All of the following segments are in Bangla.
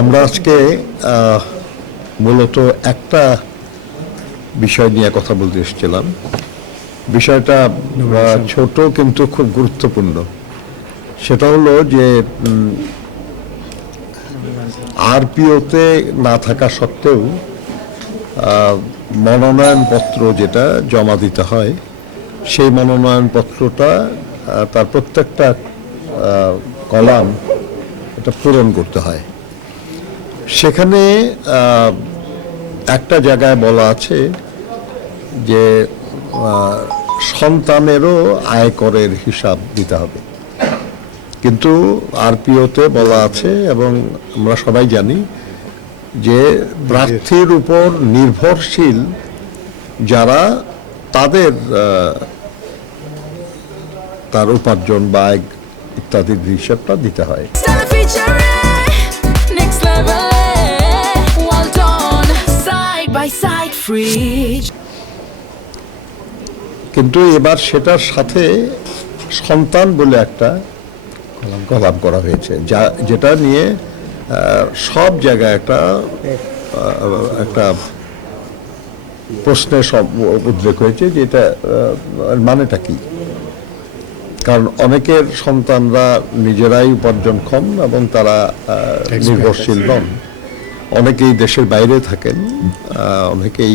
আমরা আজকে মূলত একটা বিষয় নিয়ে কথা বলতে এসেছিলাম। বিষয়টা ছোট কিন্তু খুব গুরুত্বপূর্ণ। সেটা হলো যে আরপিওতে না থাকা সত্ত্বেও মনোনয়নপত্র যেটা জমা দিতে হয়, সেই মনোনয়নপত্রটা তার প্রত্যেকটা কলাম এটা পূরণ করতে হয়। সেখানে একটা জায়গায় বলা আছে যে সন্তানেরও আয়করের হিসাব দিতে হবে, কিন্তু আরপিওতে বলা আছে এবং আমরা সবাই জানি যে প্রার্থীর উপর নির্ভরশীল যারা, তাদের তার উপার্জন বা আয় ইত্যাদির হিসাবটা দিতে হয়। কিন্তু এবার সেটার সাথে সন্তান বলে একটা কলাম করা হয়েছে, যেটা নিয়ে সব জায়গায় একটা প্রশ্নের সব উদ্বেগ হয়েছে যে এটা মানেটা কি। কারণ অনেকের সন্তানরা নিজেরাই উপার্জনক্ষম এবং তারা নির্ভরশীল নন। অনেকেই দেশের বাইরে থাকেন, অনেকেই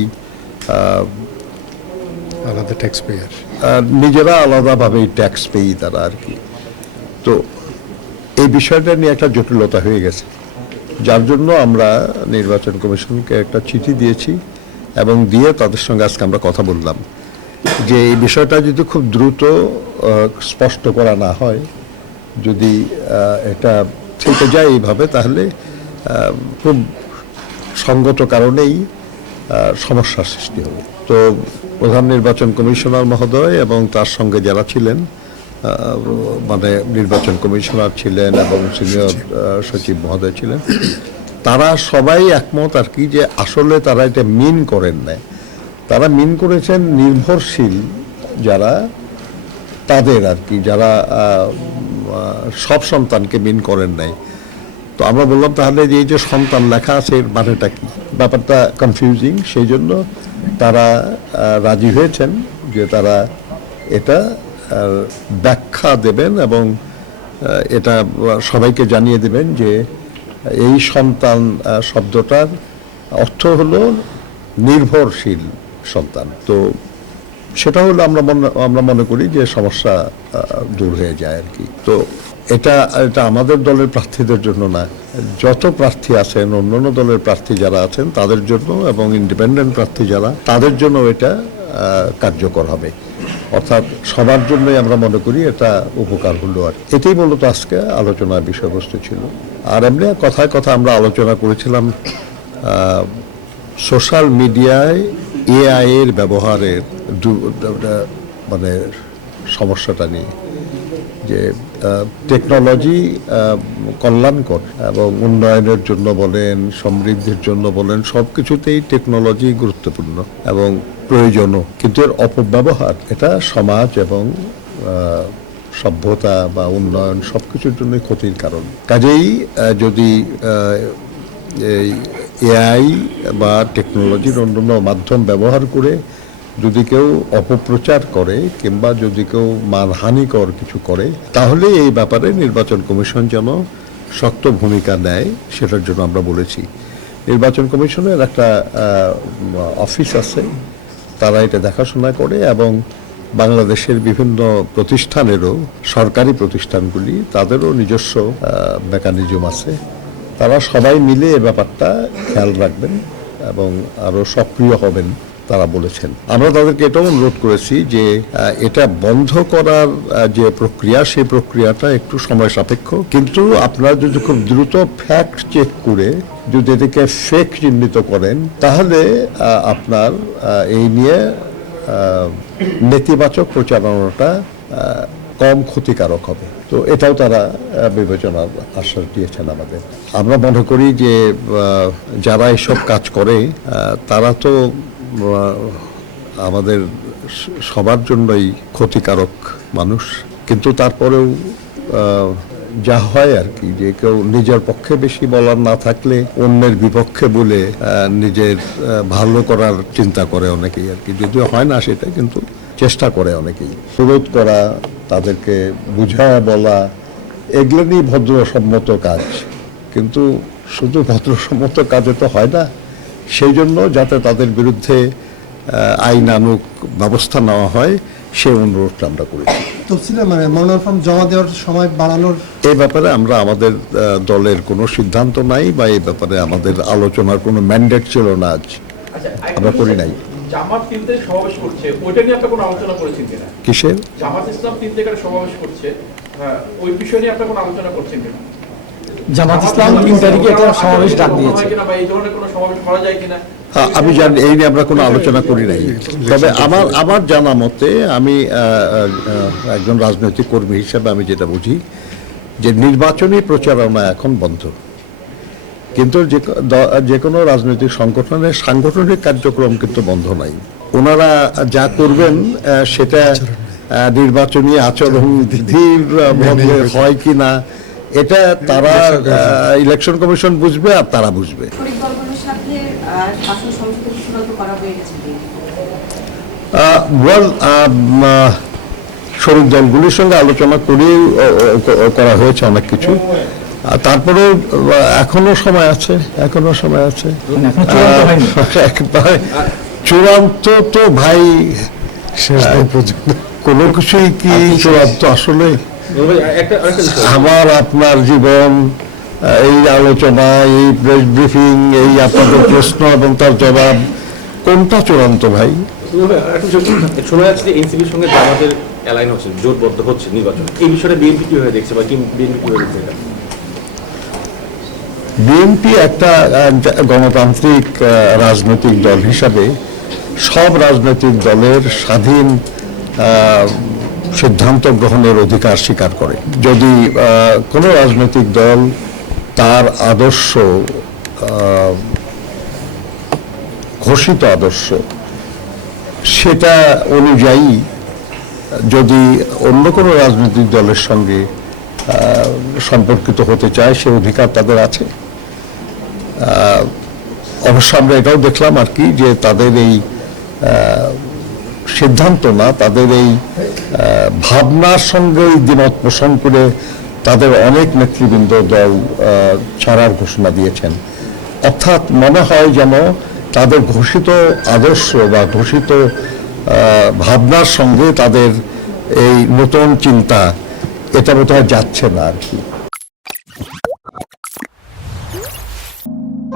আলাদা ট্যাক্স পেয়ার, নিজেরা আলাদাভাবেই ট্যাক্স পেই তারা আর কি। তো এই বিষয়টা নিয়ে একটা জটিলতা হয়ে গেছে, যার জন্য আমরা নির্বাচন কমিশনকে একটা চিঠি দিয়েছি এবং দিয়ে তাদের সঙ্গে আজকে আমরা কথা বললাম যে এই বিষয়টা যদি খুব দ্রুত স্পষ্ট করা না হয়, যদি এটা থেকে যায় এইভাবে, তাহলে খুব সঙ্গত কারণেই সমস্যার সৃষ্টি হবে। তো প্রধান নির্বাচন কমিশনার মহোদয় এবং তার সঙ্গে যারা ছিলেন, মানে নির্বাচন কমিশনার ছিলেন এবং সিনিয়র সচিব মহোদয় ছিলেন, তারা সবাই একমত আর কি যে আসলে তারা এটা মিন করেন না। তারা মিন করেছেন নির্ভরশীল যারা, তাদের আর কি, যারা সব সন্তানকে মিন করেন নাই। তো আমরা বললাম তাহলে যে এই যে সন্তান লেখা আছে এর মানেটা কি, ব্যাপারটা কনফিউজিং। সেই জন্য তারা রাজি হয়েছেন যে তারা এটা ব্যাখ্যা দেবেন এবং এটা সবাইকে জানিয়ে দেবেন যে এই সন্তান শব্দটার অর্থ হলো নির্ভরশীল সন্তান। তো সেটা হলো আমরা মনে করি যে সমস্যা দূর হয়ে যায় আর কি। তো এটা আমাদের দলের প্রার্থীদের জন্য না, যত প্রার্থী আছেন, অন্যান্য দলের প্রার্থী যারা আছেন তাদের জন্য এবং ইন্ডিপেন্ডেন্ট প্রার্থী যারা, তাদের জন্য এটা কার্যকর হবে। অর্থাৎ সবার জন্যই আমরা মনে করি এটা উপকার হলো। আর এটাই মূলত আজকে আলোচনার বিষয়বস্তু ছিল। আর এমনি কথায় কথা আমরা আলোচনা করেছিলাম সোশ্যাল মিডিয়ায় এআই এর ব্যবহারের মানে সমস্যাটা নিয়ে, যে টেকনোলজি কল্যাণকর এবং উন্নয়নের জন্য বলেন, সমৃদ্ধির জন্য বলেন, সব কিছুতেই টেকনোলজি গুরুত্বপূর্ণ এবং প্রয়োজনও, কিন্তু এর অপব্যবহার এটা সমাজ এবং সভ্যতা বা উন্নয়ন সব কিছুর জন্যই ক্ষতির কারণ। কাজেই যদি এআই বা টেকনোলজির অন্যান্য মাধ্যম ব্যবহার করে যদি কেউ অপপ্রচার করে কিংবা যদি কেউ মানহানিকর কিছু করে, তাহলে এই ব্যাপারে নির্বাচন কমিশন যেন শক্ত ভূমিকা নেয়, সেটার জন্য আমরা বলেছি। নির্বাচন কমিশনের একটা অফিস আছে, তারা এটা দেখাশোনা করে এবং বাংলাদেশের বিভিন্ন প্রতিষ্ঠানেরও, সরকারি প্রতিষ্ঠানগুলি, তাদেরও নিজস্ব মেকানিজম আছে। তারা সবাই মিলে এ ব্যাপারটা খেয়াল রাখবেন এবং আরও সক্রিয় হবেন তারা বলেছেন। আমরা তাদেরকে এটাও অনুরোধ করেছি যে এটা বন্ধ করার যে প্রক্রিয়া, সেই প্রক্রিয়াটা একটু সময় সাপেক্ষ, কিন্তু আপনারা যদি খুব দ্রুত ফ্যাক্ট চেক করে যদি এটাকে ফেক চিহ্নিত করেন, তাহলে আপনার এই নিয়ে নেতিবাচক প্রচারণাটা কম ক্ষতিকারক হবে। তো এটাও তারা বিবেচনার আশ্বাস দিয়েছেন আমাদের। আমরা মনে করি যে যারা এসব কাজ করে তারা তো আমাদের সবার জন্যই ক্ষতিকারক মানুষ, কিন্তু তারপরেও যা হয় আর কি, যে কেউ নিজের পক্ষে বেশি বলার না থাকলে অন্যের বিপক্ষে বলে নিজের ভালো করার চিন্তা করে অনেকেই আর কি, যদিও হয় না সেটা, কিন্তু চেষ্টা করে অনেকেই। অনুরোধ করা, তাদেরকে বুঝায় বলা, এগুলো নিয়ে ভদ্রসম্মত কাজ, কিন্তু শুধু ভদ্রসম্মত কাজে তো হয় না। সেই জন্য যাতে তাদের বিরুদ্ধে আইনানুগ ব্যবস্থা নেওয়া হয় সেই অনুরোধটা আমরা করেছি। তফসিলে মানে মনোনয়ন ফর্ম জমা দেওয়ার সময় বাড়ানোর এই ব্যাপারে আমরা আমাদের দলের কোনো সিদ্ধান্ত নাই, বা এই ব্যাপারে আমাদের আলোচনার কোনো ম্যান্ডেট ছিল না, আজ আমরা করি নাই। জামাত 3 তারিখ সমাবেশ করছে, ওইটা নিয়ে আপনি কোনো আলোচনা করেছেন কিনা? কিসের? জামাত ইসলাম 3 তারিখে সমাবেশ করছে, হ্যাঁ, ওই বিষয় নিয়ে আপনি কোনো আলোচনা করছেন কিনা? জামাত ইসলাম 3 তারিখে একটা সমাবেশ ডাক দিয়েছে কিনা, বা এই ধরনের কোনো সমাবেশ করা যায় কিনা? আমি জানি, এই নিয়ে আমরা কোনো আলোচনা করি নাই। তবে আমার জানা মতে, আমি একজন রাজনৈতিক কর্মী হিসেবে আমি যেটা বুঝি, যে নির্বাচনী প্রচারণা এখন বন্ধ, কিন্তু যে কোনো রাজনৈতিক সংগঠনের সাংগঠনিক কার্যক্রম কিন্তু বন্ধ নাই। ওনারা যা করবেন সেটা নির্বাচনী আচরণ বিধির মধ্যে হয় কিনা, এটা তারা ইলেকশন কমিশন বুঝবে আর তারা বুঝবে। শরিক দলগুলির সঙ্গে আলোচনা করেই করা হয়েছে অনেক কিছু, তারপরে এখনো সময় আছে, একবারে চূড়ান্ত তো ভাই কোনো কিছুই কি চূড়ান্ত? আসলে আমার আপনার জীবন, এই আলোচনা, এই প্রেস ব্রিফিং, এই আপনাদের প্রশ্ন এবং তার জবাব, কোনটা চূড়ান্ত ভাই? শোনা যাচ্ছে যে এনসিপির সঙ্গে জামাতের অ্যালাইন হচ্ছে, জোটবদ্ধ হচ্ছে নির্বাচন। এই বিষয়টা বিএনপি কিভাবে দেখছে, বা বিএনপি কিভাবে দেখছে এটা? বিএনপি একটা গণতান্ত্রিক রাজনৈতিক দল হিসাবে সব রাজনৈতিক দলের স্বাধীন সিদ্ধান্ত গ্রহণের অধিকার স্বীকার করে। যদি কোনো রাজনৈতিক দল তার আদর্শ, ঘোষিত আদর্শ, সেটা অনুযায়ী যদি অন্য কোনো রাজনৈতিক দলের সঙ্গে সম্পর্কিত হতে চায়, সে অধিকার তাদের আছে। অবশ্য আমরা এটাও দেখলাম আর কি, যে তাদের এই সিদ্ধান্ত না, তাদের এই ভাবনার সঙ্গে দ্বিমত পোষণ করে তাদের অনেক নেতৃবৃন্দ দল ছাড়ার ঘোষণা দিয়েছেন। অর্থাৎ মনে হয় যেন তাদের ঘোষিত আদর্শ বা ঘোষিত ভাবনার সঙ্গে তাদের এই নতুন চিন্তা, এটা বোধহয় যাচ্ছে না আর কি।